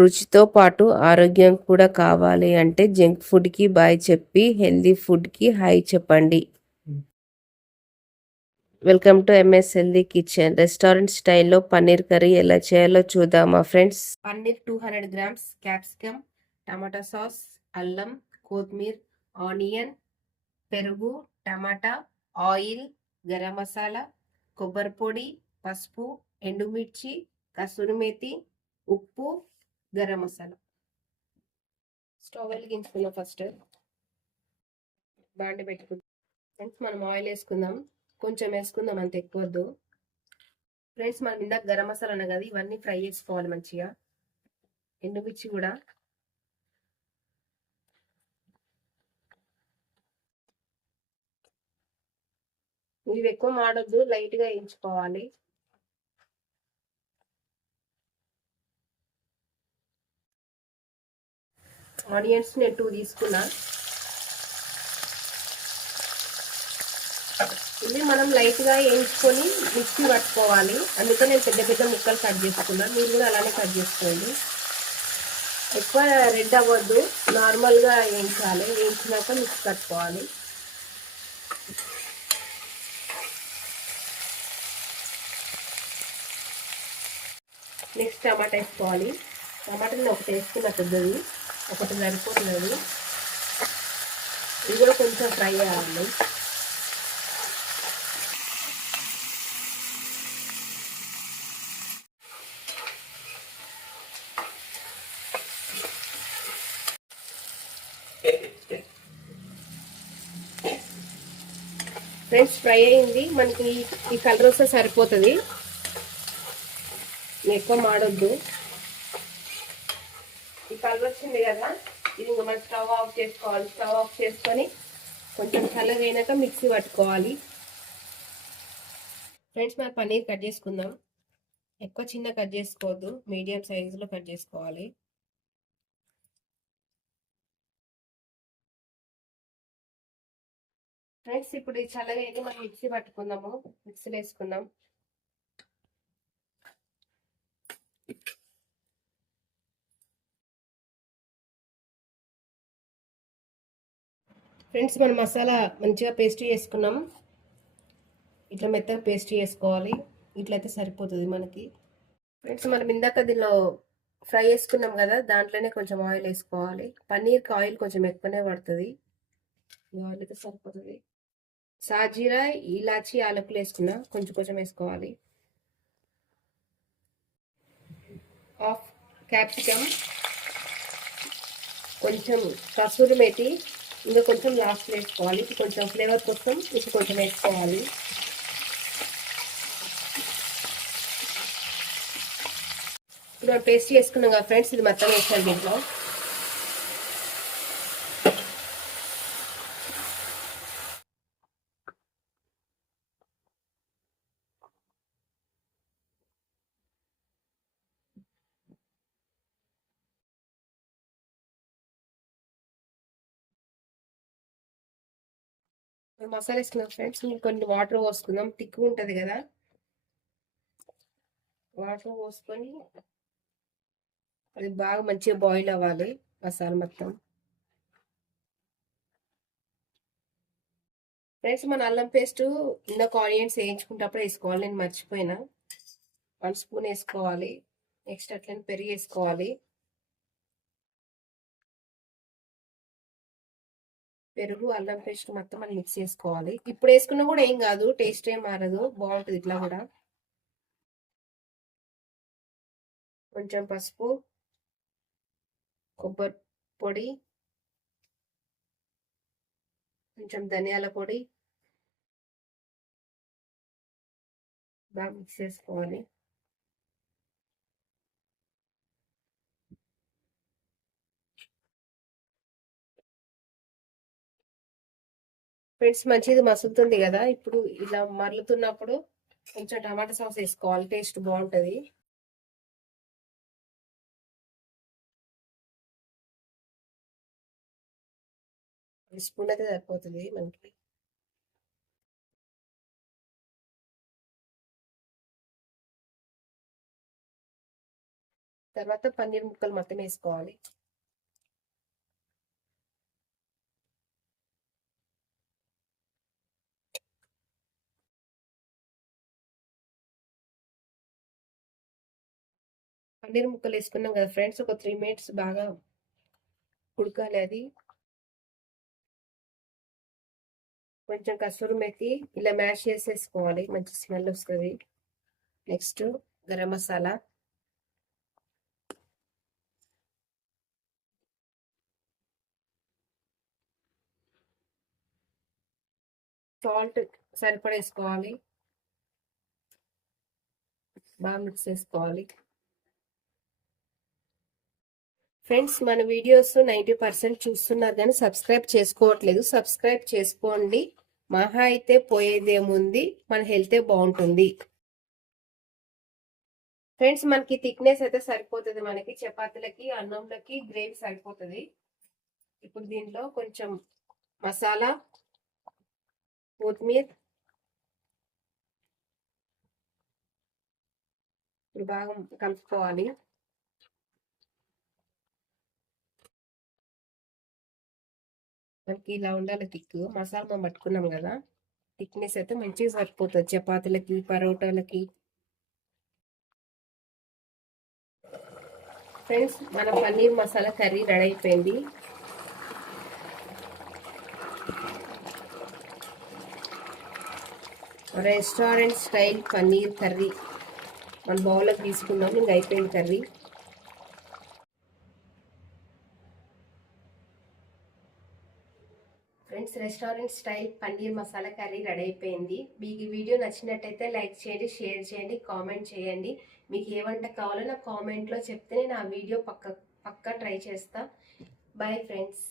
రుచితో పాటు ఆరోగ్యం కూడా కావాలి అంటే జంక్ ఫుడ్కి బాయ్ చెప్పి హెల్దీ ఫుడ్కి హాయ్ చెప్పండి. Welcome to MS healthy kitchen. Restaurant స్టైల్లో పన్నీర్ కర్రీ ఎలా చేయాలో చూద్దామా ఫ్రెండ్స్. పన్నీర్ 200 గ్రామ్స్, క్యాప్సికమ్, టమాటా సాస్, అల్లం, కొత్తిమీర, ఆనియన్, పెరుగు, టమాటా, ఆయిల్, గరం మసాలా, కొబ్బరి పొడి, పసుపు, ఎండుమిర్చి, కసూరి మేతి, ఉప్పు, గరం మసాలా. స్టవ్ వెలిగించుకుందాం. ఫస్ట్ బాండి పెట్టుకుందాం ఫ్రెండ్స్. మనం ఆయిల్ వేసుకుందాం, కొంచెం వేసుకుందాం, అంత ఎక్కువ వద్దు ఫ్రెండ్స్. మనం ఇందాక గరం మసాలా అన్నా కదా, ఇవన్నీ ఫ్రై చేసుకోవాలి మంచిగా. ఎండుమిర్చి కూడా ఇవి ఎక్కువ మాడొద్దు, లైట్ గా వేయించుకోవాలి. ఆనియన్స్ నేను 2 తీసుకున్నా. ఇది మనం లైట్ గా వేయించుకొని మిక్సీ పట్టుకోవాలి. అందుకే నేను పెద్ద పెద్ద ముక్కలు కట్ చేసుకున్నా. మీరు కూడా అలానే కట్ చేసుకోండి. ఎక్కువ రెడ్ అవ్వద్దు, నార్మల్ గా వేయించాలి. వేయించినాక మిక్సీ పట్టుకోవాలి. నెక్స్ట్ టమాటా వేసుకోవాలి. టమాటా నేను ఒకటి వేసుకున్న, పెద్దది ఒకటి సరిపోతున్నది. ఇది కూడా కొంచెం ఫ్రై అవ్వాలి. ఫ్రెండ్స్ ఫ్రై అయింది, మనకి ఈ కలర్ వస్తే సరిపోతుంది, ఎక్కువ మాడొద్దు. ఈ కలర్ వచ్చింది కదా, ఇది ఇంకా మనం స్టవ్ ఆఫ్ చేసుకోవాలి. స్టవ్ ఆఫ్ చేసుకొని కొంచెం చల్లగా అయినాక మిక్సీ పట్టుకోవాలి. ఫ్రెండ్స్ మనం పన్నీర్ కట్ చేసుకుందాం. ఎక్కువ చిన్న కట్ చేసుకోవద్దు, మీడియం సైజులో కట్ చేసుకోవాలి. ఫ్రెండ్స్ ఇప్పుడు ఈ చల్లగా అయితే మనం మిక్సీ పట్టుకుందాము. మిక్సీలో వేసుకుందాం. ఫ్రెండ్స్ మనం మసాలా మంచిగా పేస్ట్ చేసుకున్నాం. ఇట్లా మెత్తగా పేస్ట్ చేసుకోవాలి. ఇట్లయితే సరిపోతుంది మనకి. ఫ్రెండ్స్ మనం ఇందాక దీనిలో ఫ్రై చేసుకున్నాం కదా, దాంట్లోనే కొంచెం ఆయిల్ వేసుకోవాలి. పన్నీర్కి ఆయిల్ కొంచెం ఎక్కువనే పడుతుంది. ఈ ఆయిల్ అయితే సరిపోతుంది. సాజీరా, ఇలాచి, యాలకులు వేసుకున్నా, కొంచెం కొంచెం వేసుకోవాలి. హాఫ్ క్యాప్సికమ్, కొంచెం కసూరి మేతి, ఇంకా కొంచెం లాస్ట్ వేసుకోవాలి. ఇది కొంచెం ఫ్లేవర్ కోసం ఇది కొంచెం వేసుకోవాలి. ఇప్పుడు పేస్ట్ చేసుకున్నాం కదా ఫ్రెండ్స్, ఇది మొత్తం వేసాను దీంట్లో. మసాలా వేసుకున్నాం ఫ్రెండ్స్. కొన్ని వాటర్ పోసుకుందాం, తిక్కువ ఉంటుంది కదా. వాటర్ పోసుకొని అది బాగా మంచిగా బాయిల్ అవ్వాలి మసాలా మొత్తం. ఫ్రెండ్స్ మన అల్లం పేస్ట్ ఇందాక ఆనియన్స్ వేయించుకుంటప్పుడు వేసుకోవాలి, నేను మర్చిపోయినా. 1 స్పూన్ వేసుకోవాలి. నెక్స్ట్ అట్లనే పెరుగు వేసుకోవాలి. పెరుగు, అల్లం పేస్ట్ మొత్తం మనం మిక్స్ చేసుకోవాలి. ఇప్పుడు వేసుకున్నా కూడా ఏం కాదు, టేస్ట్ ఏం మారదు, బాగుంటుంది ఇట్లా కూడా. కొంచెం పసుపు, కొబ్బరి పొడి, కొంచెం ధనియాల పొడి బాగా మిక్స్ చేసుకోవాలి. ఫ్రెండ్స్ మంచిది మసులుతుంది కదా, ఇప్పుడు ఇలా మరలుతున్నప్పుడు కొంచెం టమాటా సాస్ వేసుకోవాలి, టేస్ట్ బాగుంటుంది. స్పూన్ అయితే సరిపోతుంది మనకి. తర్వాత పన్నీర్ ముక్కలు మొత్తం వేసుకోవాలి. పన్నీర్ ముక్కలు వేసుకున్నాం కదా ఫ్రెండ్స్, ఒక 3 మినిట్స్ బాగా ఉడకాలి. అది కొంచెం కసూరి మెతి ఇలా మ్యాష్ చేసేసుకోవాలి, మంచి స్మెల్ వస్తుంది. నెక్స్ట్ గరం మసాలా, సాల్ట్ సరిపడా వేసుకోవాలి, బాగా మిక్స్ చేసుకోవాలి. ఫ్రెండ్స్, మన వీడియోస్ 90% చూస్తున్నారు కానీ సబ్స్క్రైబ్ చేసుకోవట్లేదు. సబ్స్క్రైబ్ చేసుకోండి. మహా అయితే పోయేదేముంది, మన హెల్తే బాగుంటుంది. ఫ్రెండ్స్, మనకి థిక్నెస్ అయితే సరిపోతుంది. మనకి చపాతీలకి అన్నంలకి గ్రేవీ సరిపోతుంది. ఇప్పుడు దీంట్లో కొంచెం మసాలా, కొత్తిమీర ఇప్పుడు బాగా కలుపుకోవాలి. మనకి ఇలా ఉండాలి థిక్. మసాలా మనం పట్టుకున్నాం కదా, థిక్నెస్ అయితే మంచిగా సరిపోతుంది చపాతీలకి, పరోటాలకి. ఫ్రెండ్స్, మన పన్నీర్ మసాలా కర్రీ రెడీ అయిపోయింది. రెస్టారెంట్ స్టైల్ పన్నీర్ కర్రీ మన బౌల్లోకి తీసుకున్నాం. ఇంకా అయిపోయింది curry. Friends, restaurant style paneer masala curry ready అయిపోయింది. మీకు ఈ వీడియో నచ్చినట్టయితే లైక్ చేయండి, షేర్ చేయండి, కామెంట్ చేయండి. మీకు ఏ వంట కావాలో నా కామెంట్లో చెప్తే నేను ఆ వీడియో పక్కా ట్రై చేస్తా. Bye friends.